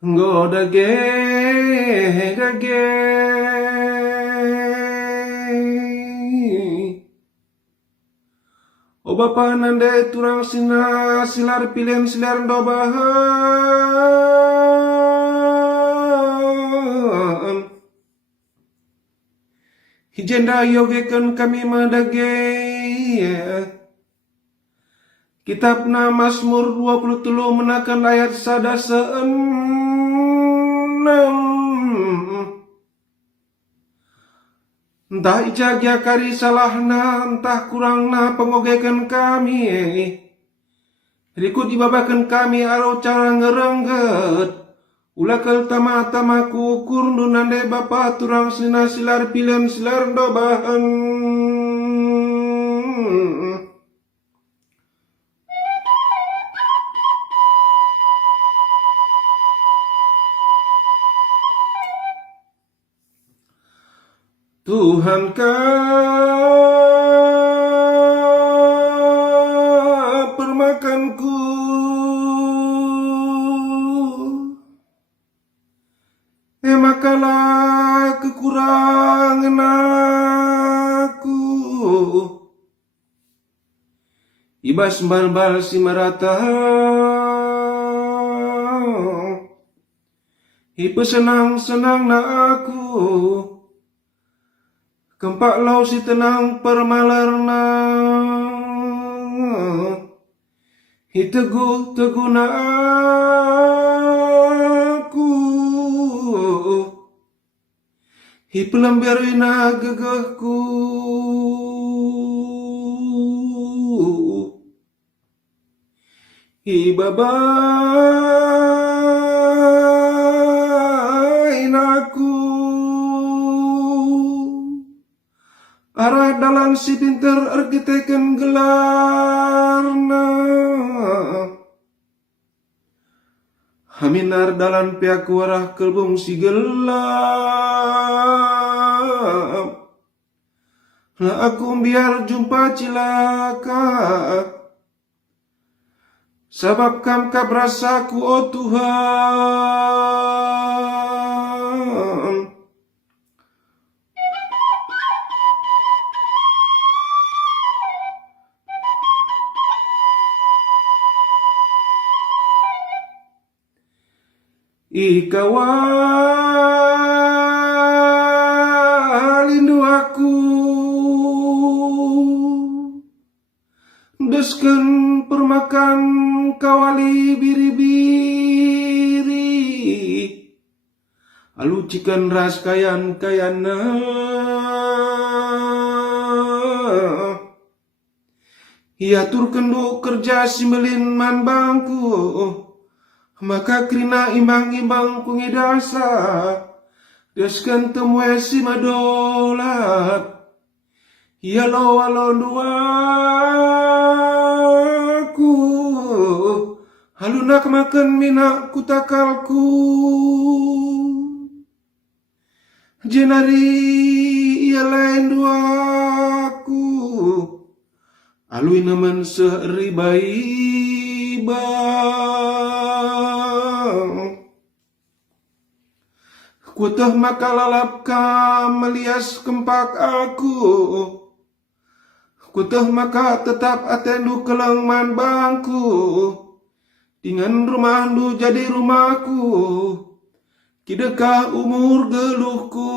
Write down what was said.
Dage dage O Bapa nande turang sina silar pilihan silar dobahan Hijenda yogekan kami madage Kitabna Mazmur 23 menakan ayat 106 Entah ijagya kari salahna, entah kurangna pengogekan kami. Rikut ibabakan kami aro cara ngerengget. Ulakal tama-tama kukur nunande bapa turang sina silar pilihan silar dobahan. Tuhan permakanku makalah kekurangan aku Ibas bal-bal si marata Ipe senang-senang na aku Kempak lau si tenang permalarna Hitegu-tegu na aku Hipelambiari na gegahku Hibabain aku Arah dalam si pinter argiteken gelarna Haminar dalam pihak warah kelbung si gelap Lah aku biar jumpa cilaka Sabab kam kabrasaku oh Tuhan Ikawalindu aku Desken permakan kawali biri-biri Alucikan ras kayan-kayana Ia turkendu kerja simelin man bangku Maka krina imbang-imbang pengidasa Deskan temue si madolat Ya lo walo duaku Halunak makan minak kutakalku Jenari ia lain duaku Alui nemen seriba Kutah maka lalap melias kempak aku Kutah maka tetap atendu kelengman bangku Dengan rumahmu jadi rumahku Kidekah umur geluhku